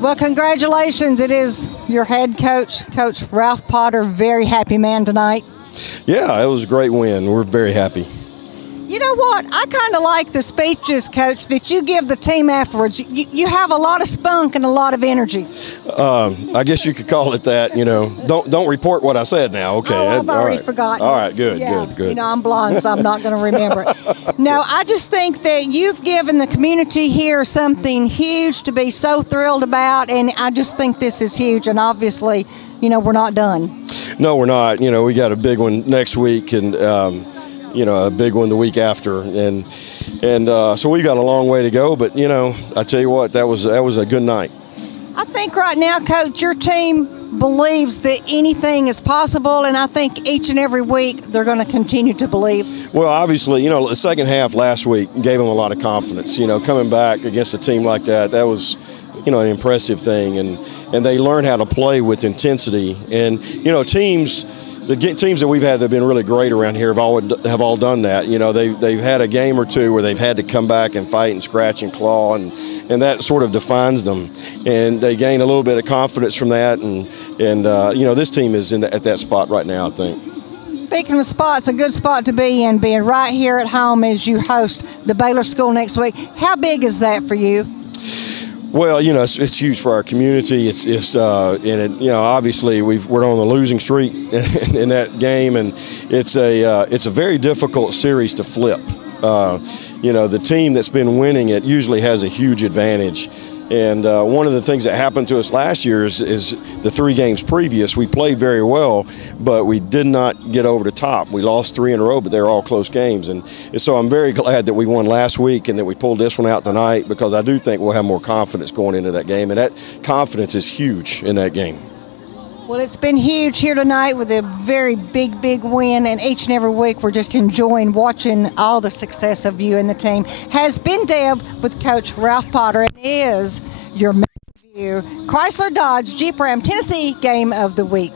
Well, congratulations. It is your head coach, Coach Ralph Potter. Very happy man tonight. Yeah, it was a great win. We're very happy. You know what? I kind of like the speeches, Coach, that you give the team afterwards. You have a lot of spunk and a lot of energy. I guess you could call it that. You know, don't report what I said now. Okay. Oh, I've already right. forgotten. All right, good, Yeah. good. You know, I'm blind, so I'm not going to remember it. No, I just think that you've given the community here something huge to be so thrilled about, and I just think this is huge, and obviously, you know, we're not done. No, we're not. You know, we got a big one next week, and you know, a big one the week after, and so we got a long way to go. But you know, I tell you what, that was a good night. I think right now, Coach, your team believes that anything is possible, and I think each and every week they're going to continue to believe. Well, obviously, you know, the second half last week gave them a lot of confidence. You know, coming back against a team like that was, you know, an impressive thing, and they learned how to play with intensity. And you know, the teams that we've had that have been really great around here have all done that. You know, they've had a game or two where they've had to come back and fight and scratch and claw, and that sort of defines them. And they gain a little bit of confidence from that. And you know, this team is at that spot right now, I think. Speaking of spots, a good spot to be in, being right here at home as you host the Baylor School next week. How big is that for you? Well, you know, it's huge for our community. And you know, obviously we're on the losing streak in that game, and it's a very difficult series to flip. You know, the team that's been winning it usually has a huge advantage. And one of the things that happened to us last year is the 3 games previous, we played very well, but we did not get over the top. We lost 3 in a row, but they were all close games. And so I'm very glad that we won last week and that we pulled this one out tonight, because I do think we'll have more confidence going into that game. And that confidence is huge in that game. Well, it's been huge here tonight with a very big win, and each and every week we're just enjoying watching all the success of you and the team. Has been Deb with Coach Ralph Potter, and is your View Chrysler Dodge Jeep Ram Tennessee Game of the Week.